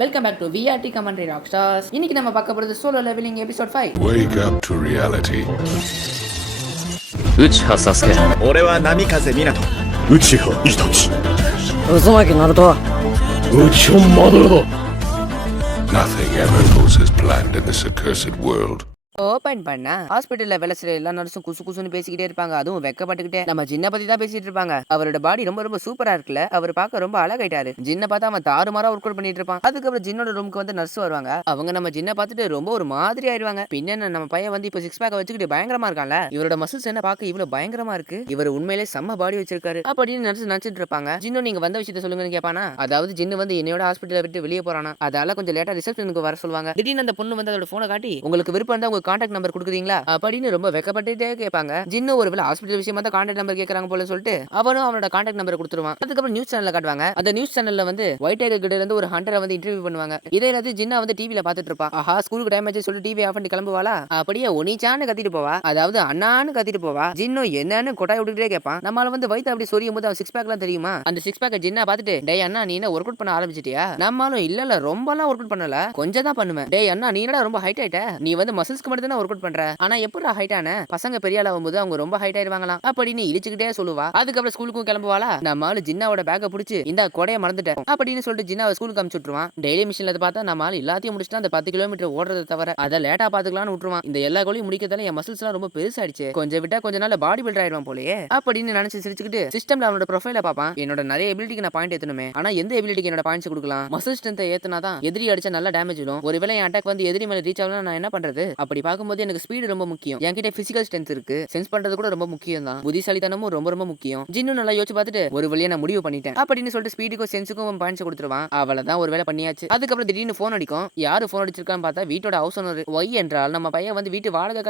Welcome back to VRT commentary rock stars. இன்னைக்கு நம்ம பார்க்க போறது Solo Leveling episode 5. Wake up to reality. 内葉サスケ俺は波風湊内葉イタチ渦巻ナルト内葉マドラだ Nothing ever goes as planned in this accursed world. Open பண்ணா ஹாஸ்பிட்டல்ல வேலை செய்யற எல்லா நர்ஸும் குசு குசுன்னு பேசிக்கிட்டே இருப்பாங்க. அதுவும் வெக்கப்பட்டுக்கிட்டே நம்ம ஜின்ன பத்தி தான் பேசிட்டு இருப்பாங்க. அவரோட பாடி ரொம்ப ரொம்ப சூப்பரா இருக்குல்ல, அவர் பார்க்க ரொம்ப அழகாயிட்டாரு. ஜின்ன பார்த்தா அவன் தாறுமாறா ஒர்க் அவுட் பண்ணிட்டு இருப்பான். அதுக்கப்புறம் ஜின்னோட ரூமுக்கு வந்து நர்ஸ் வருவாங்க. அவங்க நம்ம ஜின்ன பார்த்துட்டு ரொம்ப ஒரு மாதிரி ஆயிடுவாங்க. பின்ன நம்ம பையன் வந்து இப்ப 6 பேக் வச்சுக்கிட்டு பயங்கரமா இருக்கான்ல, இவரோட மசில்ஸ் என்ன பார்க்க இவ்வளவு பயங்கரமா இருக்கு, இவர் உண்மையிலே செம்ம பாடி வச்சிருக்காரு அப்படின்னு நர்ஸ் நினைச்சிட்டு இருப்பாங்க. ஜின்னு நீங்க வந்த விஷயத்த சொல்லுங்கன்னு கேட்பானா. அதாவது ஜின்னு வந்து என்னோட ஹாஸ்பிட்டலை விட்டு வெளியே போறானா, அதால கொஞ்சம் லேட்டா ரிசப்ஷனுக்கு வர சொல்லுவாங்க. திடீர்னு அந்த பொண்ணு வந்து அதோட போனை காட்டி உங்களுக்கு விருப்பம் இருந்தா உங்க கான்டாக்ட் நம்பர் கொடுக்குறீங்க அப்படின்னு ரொம்ப வெக்கப்பட்டுட்டே கேட்பாங்க. ஜின்னு ஒருவேளை ஹாஸ்பிட்டல் விஷயமா தான் கான்டாக்ட் நம்பர் கேட்கறாங்க போல சொல்லிட்டு அவனும் அவனோட கான்டாக்ட் நம்பர் கொடுத்துருவான். அதுக்கப்புறம் நியூஸ் சேனல்ல காட்டுவாங்க. அந்த நியூஸ் சேனல்ல வந்து ஒயிட் டைகர் கிட்ட இருந்து ஒரு ஹண்டரை வந்து இன்டர்வியூ பண்ணுவாங்க. இதே எல்லாத்தையும் ஜின்னா வந்து டிவில பாத்துட்டு இருப்பான். ஆஹா ஸ்கூலுக்கு டைம் ஆச்சு சொல்லிட்டு டிவி ஆஃப் பண்ணி கிளம்புவாளா, அப்படியே ஒனிச்சான்னு கத்திட்டு போவா, அதாவது அண்ணான்னு கத்திட்டு போவா. ஜின்னு என்னன்னு கொட்டாய் விட்டுட்டே கேட்பான். நம்மளால வந்து வயிற்று அப்படி சொரியும் போது அவன் 6 பேக் எல்லாம் தெரியுமா, அந்த 6 பேக் ஜின்னா பார்த்துட்டு டேய் அண்ணா நீ என்ன ஒர்க் அவுட் பண்ண ஆரம்பிச்சிட்டியா, நம்மளும் இல்ல ரொம்பலாம் ஒர்க் அவுட் பண்ணல கொஞ்சம் தான் பண்ணுவேன். டேய் அண்ணா நீ என்னடா ரொம்ப ஹைட் ஆயிட்ட, நீ வந்து மசில்ஸ்க்கு மட்டும் தான் ஒர்க் அவுட் பண்ற, ஆனா எப்படி ஹைட் ஆன, பசங்க பெரிய ஆள் ஆகும்போது அவங்க ரொம்ப ஹைட் ஆயிடுவாங்களாம் அப்படின்னு இழிச்சுக்கிட்டே சொல்லுவா. அதுக்கப்புறம் ஸ்கூலுக்கும் கிளம்புவாளா. நம்ம ஆளு ஜின்னாவோட பேக்கை பிடிச்சி இந்த கொடையை மறந்துட்டேன் அப்படின்னு சொல்லிட்டு ஜின்னாவை ஸ்கூலுக்கு அனுப்பிச்சு விட்டுருவான். டெய்லி மிஷின்ல பார்த்தா நம்ம ஆள் எல்லாத்தையும் முடிச்சுட்டு அந்த 10 கிலோமீட்டர் ஓடுறதை தவிர அதை லேட்டா பாத்துக்கலாம்னு விட்டுருவான். இந்த எல்லா கோலையும் முடிக்கிறதால என் மசில்ஸ் எல்லாம் ரொம்ப பெருசாயிடுச்சு, கொஞ்சம் விட்டா கொஞ்ச நாள் பாடி பில்டர் ஆயிடுவான் போலயே அப்படின்னு நினைச்சு சிரிச்சுக்கிட்டு சிஸ்டம்ல அவனோட ப்ரொஃபைல பாப்பான். என்னோட நிறைய எபிலிட்டிக்கு நான் பாயிண்ட் ஏத்தணுமே, ஆனா எந்த எபிலிட்டிக்கு என்னோட பாயிண்ட்ஸ் கொடுக்கலாம், மசில் ஸ்ட்ரென்த் ஏத்துனாதான் எதிரி அடிச்சா நல்லா டேமேஜ் வரும், ஒருவேளை என் அட்டாக் வந்து எதிரி மேல ரீச் ஆகலாம் நான் என்ன பண்றது, அப்படி பார்க்கும்போது எனக்கு ஸ்பீடு ரொம்ப முக்கியம், என்கிட்ட பிசிக்கல் ஸ்ட்ரென்த் இருக்கு, சென்ஸ் பண்றது கூட ரொம்ப முக்கியம் தான், புத்திசாலித்தனமும் ரொம்ப ரொம்ப முக்கியம். ஜின்னு நல்லா யோசிச்சு பார்த்துட்டு ஒரு வழியா நான் முடிவு பண்ணிட்டேன் அப்படின்னு சொல்லிட்டு ஸ்பீடுக்கும் சென்ஸுக்கும் பாயிண்ட்ஸ் கொடுத்துருவான். அவ்வளவுதான் ஒரு வேலை பண்ணியாச்சு. அதுக்கப்புறம் திடீர்னு போன் அடிக்கும். யாரு போன் அடிச்சிருக்கான்னு பார்த்தா வீட்டோட ஹவுஸ் ஓனர். ஒய் என்றால் நம்ம பையன் வந்து வீட்டு வாடகை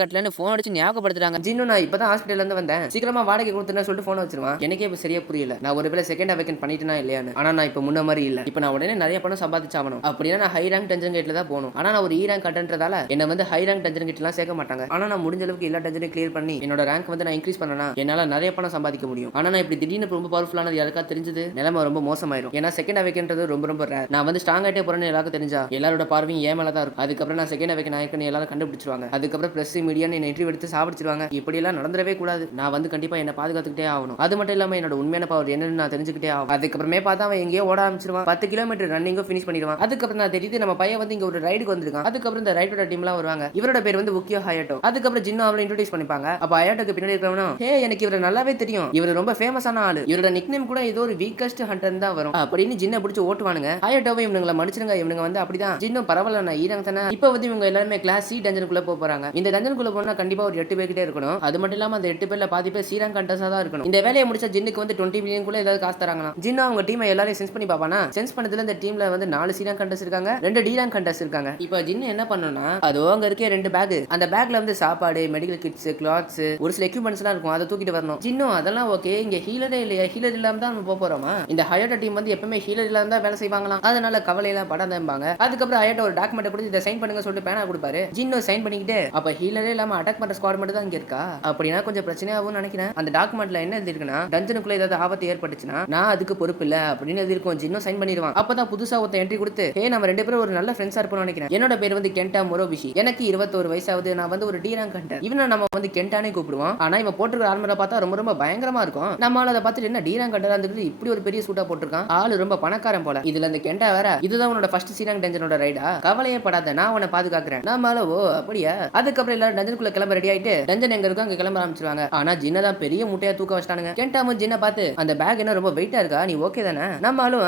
கட்டலன்னு போன் அடிச்சு ஞாபகப்படுத்துறாங்க. ஜின்னு நான் இப்பதான் ஹாஸ்பிட்டல்ல இருந்து வந்தேன், சீக்கிரமா வாடகை கொடுத்துன்னு சொல்லிட்டு போன் வச்சிருவான். எனக்கே இப்ப சரியா புரியல, நான் ஒரு வேலை செகண்ட் அவேக்கன் பண்ணிட்டேனா இல்லையான்னு. ஆனா நான் இப்ப முன்ன மாதிரி இல்ல, இப்ப நான் உடனே நிறைய பணம் சம்பாதிச்சாகணும், அப்படின்னா நான் ஹை ரேங்க் டென்ஷன் கேட்ல தான் போகணும். ஆனா நான் ஒரு ரேங்க் கட்டன்றதால என்ன வந்து ஹை ரேங்க் டென்ஷன் கேட்ல சேர்க்க மாட்டாங்க. ஆனா நான் முடிஞ்ச அளவுக்கு எல்லா டென்ஷனையும் கிளியர் பண்ணி என்னோட ரேங்க் வந்து நான் இன்க்ரீஸ் பண்ணனா என்னால நிறைய பணம் சம்பாதிக்க முடியும். ஆனா நான் இப்படி திடீர்னு ரொம்ப பவர்ஃபுல்லானது யாருக்கா தெரிஞ்சது நிலைமை ரொம்ப மோசமாயிரும். ஏன்னா செகண்ட் அவேக்கன்றது ரொம்ப ரொம்ப ரேர். நான் வந்து ஸ்ட்ராங் ஆயிட்டே போறேன்னு எல்லாருக்கும் தெரிஞ்சா எல்லாரோட பார்வையும் ஏன் மேல தான் இருக்கும். அதுக்கப்புறம் நான் செகண்ட் அவேக்கன் ஆயிருக்கேன்னு எல்லாரும் கண்டுபிடிச்சிருவாங்க. அதுக்கப்புறம் பிரஸ் மீடியான்னு என்ன இன்டர்வியூ எடுத்து சாப்பிடுச்சிருவாங்க. இப்படி எல்லாம் நடந்துடவே கூடாது. நான் வந்து கண்டிப்பா என்ன பாதுகாத்துக்கிட்டே ஆகணும். அது மட்டும் இல்லாம என்னோட உண்மையான பவர் என்னன்னு நான் தெரிஞ்சுக்கிட்டே ஆகும். அதுக்கப்புறமே பார்த்தா அவன் எங்கேயோ ஓட ஆரம்பிச்சிருவான். 10 கிலோமீட்டர் ரன்னிங்கும் ஃபினிஷ் பண்ணிடுவான். அதுக்கப்புறம் நான் தெரியுது நம்ம பையன் வந்து இங்க ஒரு ரைடுக்கு வந்திருக்கான். அதுக்கப்புறம் இந்த ரைடோட டீம்லாம் வருவாங்க. இவரோட பேர் வந்து உக்கியோ ஹயாட்டோ. அதுக்கப்புறம் ஜின்னு அவளை இன்ட்ரோடியூஸ் பண்ணிப்பாங்க. அப்ப ஹயாட்டோக்கு பின்னாடி இருக்கவனும் ஹே எனக்கு இவரை நல்லாவே தெரியும், இவர் ரொம்ப ஃபேமஸான ஆளு, இவரோட நிக்நேம் கூட ஏதோ ஒரு வீக்கஸ்ட் ஹண்டர் தான் வரும் அப்படின்னு ஜின்ன பிடிச்சி ஓட்டுவானுங்க. ஹயாட்டோவை இவனுங்களை மன்னிச்சிருங்க, இவனுங்க வந்து அப்படிதான் ஜின்னும் பரவாயில்ல நான் ஈரங்க தானே. இப்போ வந்து இவங்க எல்லாருமே கிளாஸ் சி டஞ்சனுக்குள்ள போறாங்க. இந்த டஞ்சனுக்குள்ள போனா கண்டிப்பா ஒரு 8 பேர்கிட்டே இருக்கணும். அது மட்டும் இல்லாம அந்த 8 பேர்ல பாதி பேர் சீராங் கண்டஸா தான் இருக்கணும். இந்த வேலையை முடிச்சா ஜின்னுக்கு வந்து 20 மில்லியன் கூட ஏதாவது காசு தராங்க. ஜின்னு அவங்க டீமை எல்லாரையும் சென்ஸ் பண்ணி பாப்பானா. சென்ஸ் பண்ணதுல இந்த டீம்ல வந்து 4 சீராங் கண்டஸ் இருக்காங்க, 2 டி ரேங்க் கண்டஸ் இருக்காங்க. இப்போ ஜின்னு என்ன பண்ணனும்னா அது அங்க இருக்க 2 பேக், அந்த பேக்ல வந்து சாப்பாடு, மெடிக்கல் கிட்ஸ், கிளாத்ஸ், ஒரு சில எக்யூப்மெண்ட்ஸ் எல்லாம் இருக்கும், அதை தூக்கிட்டு வரணும். ஜின்னு அதெல்லாம் ஓகே, இங்க ஹீலரே இல்லையா, ஹீலர் இல்லாம தான் நம்ம போறோமா. இந்த ஹயாட்டோ டீம் வந்து எப்பவுமே ஹீலர் இல்லாம தான் வேலை செய்வாங்களாம், அதனால கவலை எல்லாம் படாதம்பாங்க. அதுக்கப்புறம் ஹயாட்டோ ஒரு டாக்குமெண்ட் கொடுத்து இதை சைன் பண்ணுங்க சொல்லிட்டு பேனா கொடுப்பாரு. ஜின்னு சைன் பண்ணிக்கிட்டு அப்ப ஹீலரே இல்லாம அட்டாக் பண்ற ஸ்குவாட் மட்டும் தான் இங்க இருக்கா, அப்படின்னா கொஞ்சம் பிரச்சனையாகும் நினைக்கிறேன். அந்த டாக்குமெண்ட்ல என்ன எழுதிருக்குன்னா டஞ்சனுக்குள்ள ஏதாவது ஆபத்து ஏற்பட்டுச்சுன்னா நான் அதுக்கு பொறுப்பு இல்ல அப்படின்னு எழுதிருக்கோம். ஜின்னு சைன் பண்ணிடுவான். அப்பதான் புதுசா ஒருத்த என்ட்ரி கொடுத்து ஹே நம்ம 2 பேரும் ஒரு நல்ல ஃப்ரெண்ட்ஸா இருப்போம்னு நினைக்கிறேன், என்னோட பேர் வந்து கென்டா மொரோபிஷி, எனக்கு 21 வயசாவது, நான் வந்து ஒரு டி ரேங்க் ஹண்டர், இவனை நம்ம வந்து கென்டானே கூப்பிடுவோம். ஆனா இவன் போட்டுருக்க ஆர்மரை பார்த்தா ரொம்ப ரொம்ப பயங்கரமா இருக்கும். நம்மளால அதை பார்த்துட்டு என்ன டி ரேங்க் ஹண்டரா இருந்துட்டு இப்படி ஒரு பெரிய சூட்டா போட்டிருக்கான், ஆளு ரொம்ப பணக்காரன் போல. இதுல இந்த கெண்டா வேற இதுதான் உன்னோட ஃபர்ஸ்ட் சி ரேங்க் டஞ்சனோட ரைடா, கவலையே படாத நான் உன்னை பாதுகாக்கிறேன். நம்மளால ஓ அப்படியா. அதுக்கப்புறம் எல்லாரும் டஞ்சனுக்குள்ள கிளம்ப ரெடி ஆயிட்டு டஞ்சன் எங்க இருக்கும் அங்க கிளம்ப ஆரம்பிச்சிருவாங்க. ஆனா ஜின்ன தான் பெரிய முட்டையா தூக்க வச்சிட்டானுங்க. கெண்டாவும் ஜின்ன பார்த்து அந்த பேக் என்ன ரொம்ப வெயிட்டா இருக்கா, நீ ஓகே தானே, நம்மளும்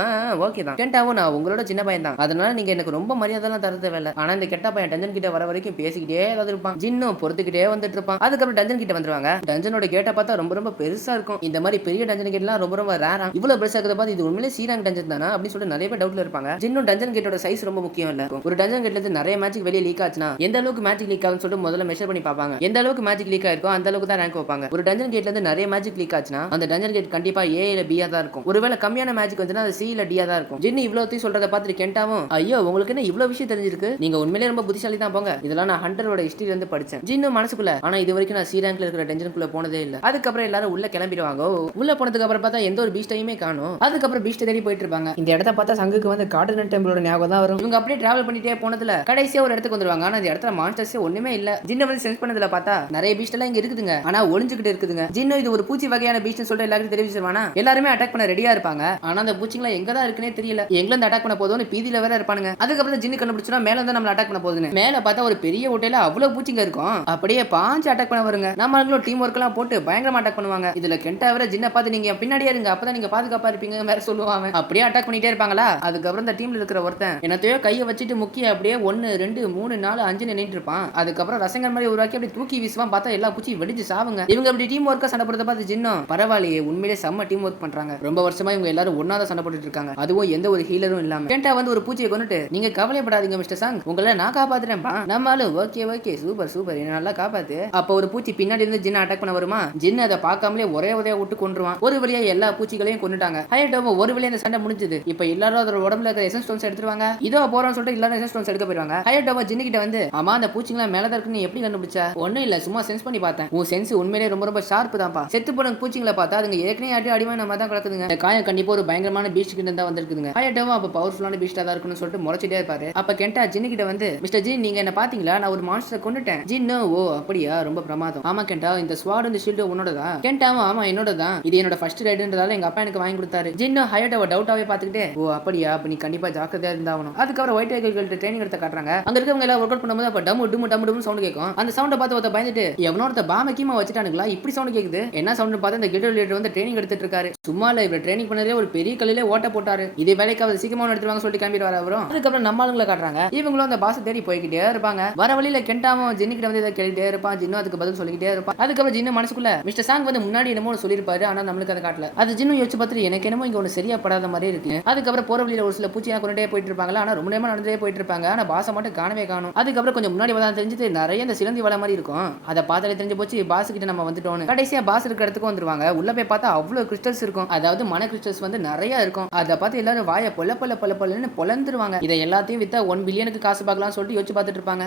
ஓகே தான், கெண்டாவும் நான் உங்களோட சின்ன பையன் தான், அதனால நீங்க எனக்கு ரொம்ப மரியாதைலாம் தர தேவையில்ல. ஆனா இந்த கெட்ட பையன் டஞ்சன் கிட்ட வர வரைக்கும் பேசிக்கிட்டே ஏதாவது இருப்பான். ஜின்னும் பொறுத்துக்கிட்டே வந்துட்டு இருப்பான். அதுக்கப்புறம் டஞ்சன் கிட்ட வந்துருவாங்க. டஞ்சனோட கேட்டை பார்த்தா ரொம்ப ரொம்ப பெருசா இருக்கும். இந்த மாதிரி பெரிய டஞ்சன் கேட்லாம் ரொம்ப ரொம்ப ரேரா, இவ்வளவு பெருசா இருக்கிறத பார்த்து இது உண்மையிலே சீராங் டஞ்சன் தானா அப்படின்னு சொல்லிட்டு நிறைய பேர் டவுட்ல இருப்பாங்க. ஜின்னும் டஞ்சன் கேட்டோட சைஸ் ரொம்ப முக்கியம் இல்ல, ஒரு டஞ்சன் கேட்ல இருந்து நிறைய மேஜிக் வெளியே லீக் ஆச்சுன்னா எந்த அளவுக்கு மேஜிக் லீக் ஆகும்னு சொல்லிட்டு முதல்ல மெஷர் பண்ணி பார்ப்பாங்க. எந்த அளவுக்கு மேஜிக் லீக் ஆயிருக்கோ அந்த அளவுக்கு தான் ரேங்க் வைப்பாங்க. ஒரு டஞ்சன் கேட்ல இருந்து நிறைய மேஜிக் லீக் ஆச்சுன்னா அந்த டஞ்சன் கேட் கண்டிப்பா ஏ இல்ல பி தான் இருக்கும். ஒருவேளை கம்மியான மேஜிக் வந்துன்னா அது சி இல்ல டி தான் இருக்கும். ஜின்னு இவ்வளவு சொல்றத பார்த்துட்டு கெண்டாவும் ஐயோ உங்களுக்கு என்ன இவ்வளவு விஷயம் தெரிஞ்சிருக்கு, நீங்க உண்மையிலே ரொம்ப புத்திசாலி தான் போங்க, சொல்லுவாங்க இதெல்லாம் நான் ஹண்டரோட ஹிஸ்டரியில இருந்து படிச்சேன் ஜின்னு மனசுக்குள்ள. ஆனா இது வரைக்கும் நான் சீராங்க்ல இருக்கிற டென்ஷனுக்குள்ள போனதே இல்ல. அதுக்கப்புறம் எல்லாரும் உள்ள கிளம்பிடுவாங்க. உள்ள போனதுக்கு அப்புறம் பார்த்தா எந்த ஒரு பீஸ்டையுமே காணும். அதுக்கப்புறம் பீஸ்ட் தேடி போயிட்டு இருப்பாங்க. இந்த இடத்த பார்த்தா சங்குக்கு வந்து கார்டன் டெம்பிளோட ஞாபகம் தான் வரும். இவங்க அப்படியே டிராவல் பண்ணிட்டே போனதுல கடைசியா ஒரு இடத்துக்கு வந்துருவாங்க. ஆனா இந்த இடத்துல மான்ஸ்டர்ஸே ஒண்ணுமே இல்ல. ஜின்ன வந்து சென்ஸ் பண்ணதுல பார்த்தா நிறைய பீஸ்ட் எல்லாம் இங்க இருக்குதுங்க. ஆனா ஒளிஞ்சுக்கிட்டு இருக்குதுங்க. ஜின்னு இது ஒரு பூச்சி வகையான பீஸ்ட்னு சொல்லிட்டு எல்லாருக்கும் தெரிவிச்சிருவானா எல்லாருமே அட்டாக் பண்ண ரெடியா இருப்பாங்க. ஆனா அந்த பூச்சிங்களா எங்க தான் இருக்குன்னே தெரியல. எங்க இருந்து அட்டாக் பண்ண போதும்னு பீதியில வேற இருப்பானுங்க. அதுக்கப்புறம் ஜின்னு கண்டுபிடிச்சா மேல இருந்து நம்மள அட்டாக் பண்ண போகுதுன்னு. மேல பார்த்தா ஒரு பெரிய ஹோட்டல்ல அவ்வளவு பூச்சிங்க இருக்கும். அப்படியே பாஞ்சு அட்டாக் பண்ண வருங்க. நம்மளும் டீம் ஒர்க் எல்லாம் போட்டு பயங்கரமா அட்டாக் பண்ணுவாங்க. இதுல கெண்டா வேற ஜின்ன பார்த்து நீங்க பின்னாடியே இருங்க அப்பதான் நீங்க பாதுகாப்பா இருப்பீங்க வேற சொல்லுவாங்க. அப்படியே அட்டாக் பண்ணிட்டே இருப்பாங்களா. அதுக்கப்புறம் இந்த டீம்ல இருக்கிற ஒருத்தன் என்னத்தையோ கையை வச்சுட்டு முக்கிய அப்படியே 1 2 3 4 5 நின்னுட்டு இருப்பான். அதுக்கப்புறம் ரசங்கர் மாதிரி உருவாக்கி அப்படி தூக்கி வீசுவான். பார்த்தா எல்லா பூச்சி வெடிச்சு சாவுங்க. இவங்க அப்படி டீம் ஒர்க்கா சண்டை போடுறத பார்த்து ஜின்னும் பரவாயில்லையே உண்மையிலே செம்ம டீம் ஒர்க் பண்றாங்க. ரொம்ப வருஷமா இவங்க எல்லாரும் ஒண்ணா தான் சண்டை போட்டுட்டு இருக்காங்க. அதுவும் எந்த ஒரு ஹீலரும் இல்லாம. கெண்டா வந்து ஒரு பூச்சியை கொண்டுட்டு நீங்க கவலைப்படாதீங்க மிஸ்டர் சாங் உங்களை நான் காப்பாத்துறேன்பா. நம்மளும் ஓகே ஓகே சூப்பர் சூப்பர் என்ன நல்லா காப்பாத்து. அப்ப ஒரு பூச்சி பின்னாடி இருந்து ஜின்ன அட்டாக் பண்ண வருமா. ஜின்னு அதை பார்க்காமலே ஒரே உதவியா விட்டு கொன்றுவான். ஒரு வழியா எல்லா பூச்சிகளையும் கொண்டுட்டாங்க. ஹையர்டோவோ ஒரு வழியா இந்த சண்டை முடிஞ்சது. இப்ப எல்லாரும் அதோட உடம்புல இருக்கிற எசன்ஸ் ஸ்டோன்ஸ் எடுத்துருவாங்க. இதோ போறோம்னு சொல்லிட்டு எல்லாரும் எசன்ஸ் ஸ்டோன்ஸ் எடுக்க போயிருவாங்க. ஹையர்டோவோ ஜின்னு கிட்ட வந்து ஆமா அந்த பூச்சிங்களா மேலதான் இருக்குன்னு எப்படி கண்டுபிடிச்சா. ஒண்ணும் இல்ல சும்மா சென்ஸ் பண்ணி பார்த்தேன். உன் சென்ஸ் உண்மையிலே ரொம்ப ரொம்ப ஷார்ப் தான்ப்பா. செத்து போன பூச்சிங்களை பார்த்தா அதுங்க ஏற்கனவே அடிமை நம்ம தான் கிடக்குதுங்க. இந்த காயம் கண்டிப்பா ஒரு பயங்கரமான பீஸ்ட் கிட்ட தான் வந்திருக்குதுங்க. ஹையர்டோவோ அப்ப பவர்ஃபுல்லான பீஸ்டா தான் இருக்குன்னு சொல்லிட்டு முறைச்சிட்டே இருப்பாரு. அப்ப கெண்டா ஜின்னு கிட்ட வந்து மிஸ்டர் ஜின் நீங்க என்ன பாத்தீங்களா நான் ஒரு மான்ஸ்டரை கொண்டுட்டேன். ஜின்னு ஓ அப்படியா ரொம்ப பிரமாதம். ஆமா கெண்டா இந்த ஸ்வாட் இந்த ஷீல்டு உன்னோட தான். கெண்டாவும் ஆமா என்னோட தான். இது என்னோட ஃபர்ஸ்ட் ரைடுன்றதால எங்க அப்பா எனக்கு வாங்கி கொடுத்தாரு. ஜின்னு ஹையர்டோவோ டவுட்டாவே பாத்துக்கிட்டே ஓ அப்படியா அப்ப நீ கண்டிப்பா ஜாக்கிரதையா இருந்தாகணும். அதுக்கப்புறம் ஒயிட் டைகர்கள்ட்ட ட்ரைனிங் எடுத்து காட்டுறாங்க. அங்க இருக்கவங்க எல்லாம் ஒர்க் அவுட் பண்ணும்போது அப்ப டம்மு டும்மு டம்மு டும்மு சவுண்ட் கேட்கும். அந்த சவுண்டை பார்த்து ஒருத்த பயந்துட்டு எவனோட பாம கீமா வச்சுட்டானுங்களா இப்படி சவுண்ட் கேக்குது என்ன சவுண்ட் பார்த்து இந்த கில்ட் லீடர் வந்து ட்ரைனிங் எடுத்துட்டு இருக்காரு. சும்மா இல்ல இவர் ட்ரைனிங் பண்ணதே ஒரு பெரிய கல்லிலே ஓட்ட போட்டாரு. இதே வேலைக்கு அவர் சீக்கிரமா எடுத்துவாங்க சொல்லிட்டு கிளம்பிடுவாரு அவரும். அதுக்கப்புறம் நம்ம ஆளுங்களை காட்டுறாங்க. இவங்களும் அந்த பாஸ் தேடி போய்கிட்டே இருப்பாங்க. வர வழியில கெண்டாவும் ஜின்னுக்கிட்ட வந்து இதை கேட்டுட்டே இருப்பான். ஜின்னு அதுக்கு பதில் சொல்லிக்கிட்டே இருப்பான். அதுக்கப்புறம் ஜின்னு மனசுக்குள்ள மிஸ்டர் சாங் வந்து முன்னாடி என்னமோ சொல்லிருப்பாரு ஆனா நம்மளுக்கு அதை காட்டல. அது ஜின்னு யோசிச்சு பார்த்துட்டு எனக்கு என்னமோ இங்க ஒண்ணு சரியா படாத மாதிரி இருக்கு. அதுக்கப்புறம் போற வழியில ஒரு சில பூச்சியா கொண்டே போயிட்டு இருப்பாங்க. ஆனா ரொம்ப நேரமா நடந்தே போயிட்டு இருப்பாங்க. ஆனா பாச மட்டும் காணவே காணும். அதுக்கப்புறம் கொஞ்சம் முன்னாடி வந்தா தெரிஞ்சது நிறைய இந்த சிலந்தி வலை மாதிரி இருக்கும். அதை பார்த்தாலே தெரிஞ்சு போச்சு பாஸ் கிட்ட நம்ம வந்துட்டோம். கடைசியா பாஸ் இருக்கிற இடத்துக்கு வந்துருவாங்க. உள்ள போய் பார்த்தா அவ்வளவு கிறிஸ்டல்ஸ் இருக்கும். அதாவது மன கிறிஸ்டல்ஸ் வந்து நிறைய இருக்கும். அதை பார்த்து எல்லாரும் வாயை பொல பொல பொல பொலன்னு பொலந்துருவாங்க. இதை எல்லாத்தையும் வித்தா 1 பில்லியனுக்கு காசு பார்க்கலாம் சொல்லிட்டு யோசிச்சு பார்த்துட்டு இருப்பாங்க.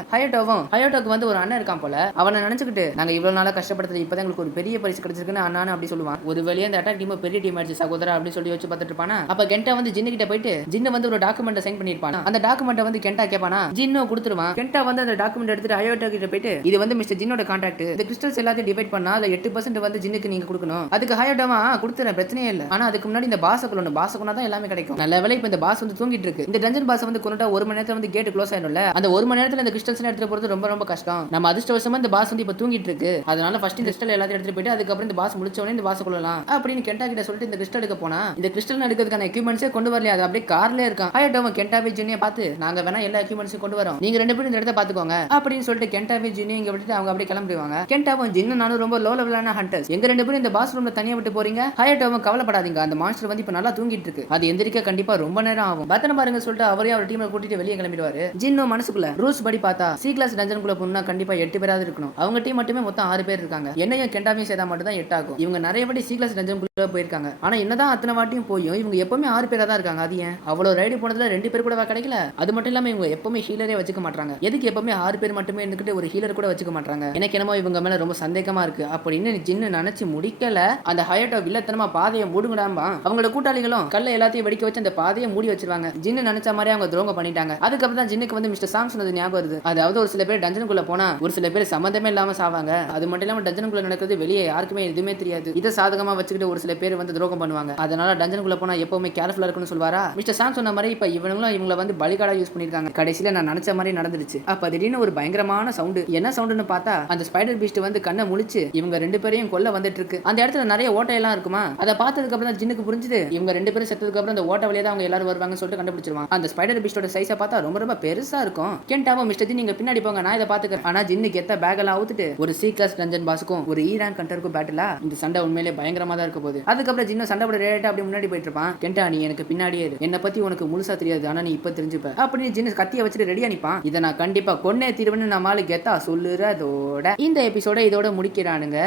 ஹையர்டோக்கு வந்து ஒரு அண்ணன் இருக்கான் போல. அவனை நினைச்சுக்கிட்டு நாங்க இவ்வளவு நாளா கஷ்டப்படுறது இப்பதான் எங்களுக்கு ஒரு பெரிய பரிசு கிடைச்சிருக்குன்னு அண்ணான்னு அப்படி சொல்லுவான். ஒரு வழியா அந்த அட்டாக் டீம் பெரிய டீம் ஆயிடுச்சு சகோதரா அப்படின்னு சொல்லி யோசிச்சு பார்த்துட்டு இருப்பானா. அப்ப கெண்டா வந்து ஜின்னு கிட்ட போயிட்டு ஜின்னு வந்து ஒரு டாக்குமெண்ட் சைன் பண்ணிருப்பானா. அந்த டாக்குமெண்ட் வந்து கெண்டா கேட்பானா. ஜின்னு கொடுத்துருவான். கெண்டா வந்து அந்த டாக்குமெண்ட் எடுத்துட்டு ஹையர்டோ கிட்ட போயிட்டு இது வந்து மிஸ்டர் ஜின்னோட கான்ட்ராக்ட். இந்த கிறிஸ்டல்ஸ் எல்லாத்தையும் டிவைட் பண்ணா அதுல 8% வந்து ஜின்னுக்கு நீங்க கொடுக்கணும். அதுக்கு ஹையர்டோவா கொடுத்துறேன் பிரச்சனையே இல்ல. ஆனா அதுக்கு முன்னாடி இந்த பாஸ் கொள்ளணும். பாஸ் கொண்டா தான் எல்லாமே கிடைக்கும். நல்ல வேளை இப்ப இந்த பாஸ் வந்து தூங்கிட்டு இருக்கு. இந்த டஞ்சன் பாஸ் வந்து கொண்டுட்டா 1 மணி நேரத்துல வந்து கேட் க்ளோஸ் ஆயிடும்ல. அந்த 1 மணி நேரத்துல இந்த கிறிஸ்டல்ஸ் எடுத்துட்டு போறது ரொம்ப ரொம்ப கஷ்டம். நம்ம அதிர்ஷ்டவசமா இந்த பாஸ் வந்து இப்ப தூங்கிட்டு இருக்கு. அதனால ஃபர்ஸ்ட் இந்த கிறிஸ்டல் எல்லாத்தையும் எடுத்துட்டு போயிட்டு அதுக்கப்புறம் இந்த பாஸ் முடிச்ச உடனே இந்த பாஸ் கொள்ளலாம் அப்படின்னு கெண்டா கிட்ட சொல்லிட்டு இந்த கிறிஸ்டல் எடுக்க போனா இந்த கிறிஸ்டல் எடுக்கிறதுக்கான எக்யூப்மெண்ட்ஸே கொண்டு வரல. அது அப்படியே கார்லயே இருக்கான். ஹையர்டோவோ கெண்டாவே ஜின்னியை பார்த்து நாங்க வேணா எல்லா எக்யூப்மெண்ட்ஸையும் கொண்டு வரோம். நீங்க 2 பேரும் இந்த இடத்த பாத்துக்கோங்க அப்படின்னு சொல்லிட்டு கெண்டாவே ஜின்னி இங்க விட்டுட்டு அவங்க அப்படியே கிளம்பிடுவாங்க. கெண்டாவும் ஜின்னு நானும் ரொம்ப லோ லெவலான ஹண்டர்ஸ். எங்க 2 பேரும் இந்த பாஸ் ரூம்ல தனியா விட்டு போறீங்க. ஹையர்டோவோ கவலைப்படாதீங்க. அந்த மான்ஸ்டர் வந்து இப்ப நல்லா தூங்கிட்டு இருக்கு. அது எந்திரிக்க கண்டிப்பா ரொம்ப நேரம் ஆகும். பத்தன பாருங்க சொல்லிட்டு அவரே அவர் டீமை கூட்டிட்டு வெளியே கிளம்பிடுவாரு. ஜின்னு மனசுக்குள்ள ரூல்ஸ் படி பார்த்தா சி கிளாஸ் டஞ்சனுக்குள்ள போனா கண்டிப்பா 8 பேராவது இருக்கணும். அவங்க டீம் மட்டுமே மொத்தம் 6 பேர் இருக்காங்க. என்னையும் கெண்டாவையும் சேர்த்தா மட்டும் தான் 8 ஆகும். இவங்க நிறைய வாட்டி சி கிளாஸ் டஞ்சனுக்குள்ள போயிருக்காங்க. ஆனா என்னதான் அத்தனை வாட்டியும் போயும் இவங்க எப்பவுமே 6 பேரா தான் இருக்காங்க. அது ஏன் அவ்வளவு ரைடு போனதுல 2 பேர் கூட கிடைக்கல. அது மட்டும் இல்லாம இவங்க எப்பவுமே ஹீலரே வச்சுக்க மாட்டாங்க. எதுக்கு எப்பவுமே 6 பேர் மட்டுமே இருந்துட்டு ஒரு ஹீலர் கூட வச்சுக்க மாட்டாங்க. எனக்கு என்னமோ இவங்க மேல ரொம்ப சந்தேகமா இருக்கு அப்படின்னு ஜின்னு நினைச்சு முடிக்கல. அந்த ஹையர்டோ வில்லத்தனமா பாதையை மூடுங்கடாம்பா. அவங்களோட கூட்டாளிகளும் கல்ல எல்லாத்தையும் வெடிக்க வச்சு அந்த பாதையை மூடி வச்சிருவாங்க. ஜின்னு நினைச்ச மாதிரி அவங்க துரோகம் பண்ணிட்டாங்க. அதுக்கப்புறம் தான் ஜின்னுக்கு வந்து மிஸ்டர் சாங் சொன்னது ஞாபகம் வருது. அதாவது ஒரு சில பேர் டஞ்சனுக்குள்ள போனா ஒரு சில பேர் சம்பந்தமே இல்லாம சாவாங்க. அது மட்டும் இல்லாம டஞ்சனுக்குள்ள நடக்கிறது வெளியே யாருக்குமே எதுவுமே தெரியாது. இதை சாதகமா வச்சுக்கிட்டு ஒரு சில பேர் வந்து துரோகம் பண்ணுவாங்க. அதனால டஞ்சனுக்குள்ள போனா எப்பவுமே கேர்ஃபுல்லா இருக்குன்னு சொல்வாரா. மிஸ்டர் சாங் சொன்ன மாதிரி இப்ப இவங்களை வந்து பலிகாடா யூஸ் பண்ணிருக்காங்க. கடைசியில நான் நினைச்ச மாதிரி நடந்துருச்சு. அப்ப திடீர்னு ஒரு பயங்கரமான சவுண்ட். என்ன சவுண்டுன்னு பார்த்தா அந்த ஸ்பைடர் பீஸ்ட் வந்து கண்ணை முழிச்சு இவங்க 2 பேரையும் கொல்ல வந்துட்டு இருக்கு. அந்த இடத்துல நிறைய ஓட்டையெல்லாம் இருக்குமா. அதை பார்த்ததுக்கு அப்புறம் தான் ஜின்னுக்கு புரிஞ்சுது இவங்க 2 பேரும் செத்ததுக்கு அப்புறம் அந்த ஓட்ட வழியா தான் அவங்க எல்லாரும் வருவாங்கன்னு சொல்லிட்டு கண்டுபிடிச்சிருவாங்க. அந்த ஸ்பைடர் பீஸ்டோட சைஸை பார்த்தா ரொம்ப ரொம்ப பெருசா இருக்கும். கெண்டாவும் மிஸ்டர் ஜின் நீங்க பின்னாடி போங்க நான் இதை பாத்துக்கிறேன். ஆனா ஜின்னுக்கு எத்த பேக் எல்லாம் அவுத்துட்டு ஒரு சி கிளாஸ் டஞ்சன் பாஸ்க்கும் ஒரு ஈரான் கண்டருக்கும் பேட்டிலா இந்த சண்டை உண்மையிலே பயங்கரமா தான் இருக்க போகுது. அதுக்கப்புறம் ஜின்னு சண்டை போட ரேட்டா அப்படி முன்னாடி போயிட்டு இருப்பான். கெண்டா நீ எனக்கு பின்னாடியே என்ன பத்தி உனக்கு முழுசா தெரியாது ஆனா நீ இப்ப தெரிஞ்சுப்ப அப்படின்னு ஜின்னு கத்திய வச்சுட்டு ரெடியா நிப்பான். இதை நான் கண்டிப்பா கொன்னே தீர்வுன்னு நம்மால கெத்தா சொல்லுறதோட இந்த எபிசோட இதோட முடிக்கிறானுங்க.